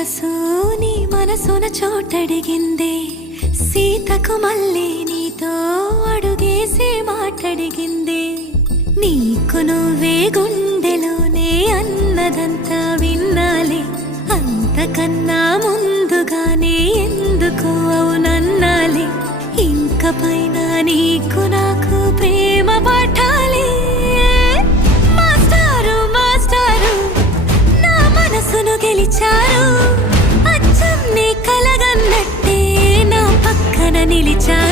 మనసు నీ మనసున చోటడిగిందే, సీతకు మళ్ళీ నీతో అడుగేసి మాటడిగిందే. నీకు నువ్వే గుండెలోనే అన్నదంతా విన్నాలే, అంతకన్నా ముందుగానే ఎందుకు అవునన్నాలే. ఇంక పైన నీకు నాకు ప్రేమ పాఠాలే. మాస్టారు మాస్టారు నా మనసును గెలిచారు, అచ్చం నీ కలగన్నట్టే నా పక్కన నిలిచారు.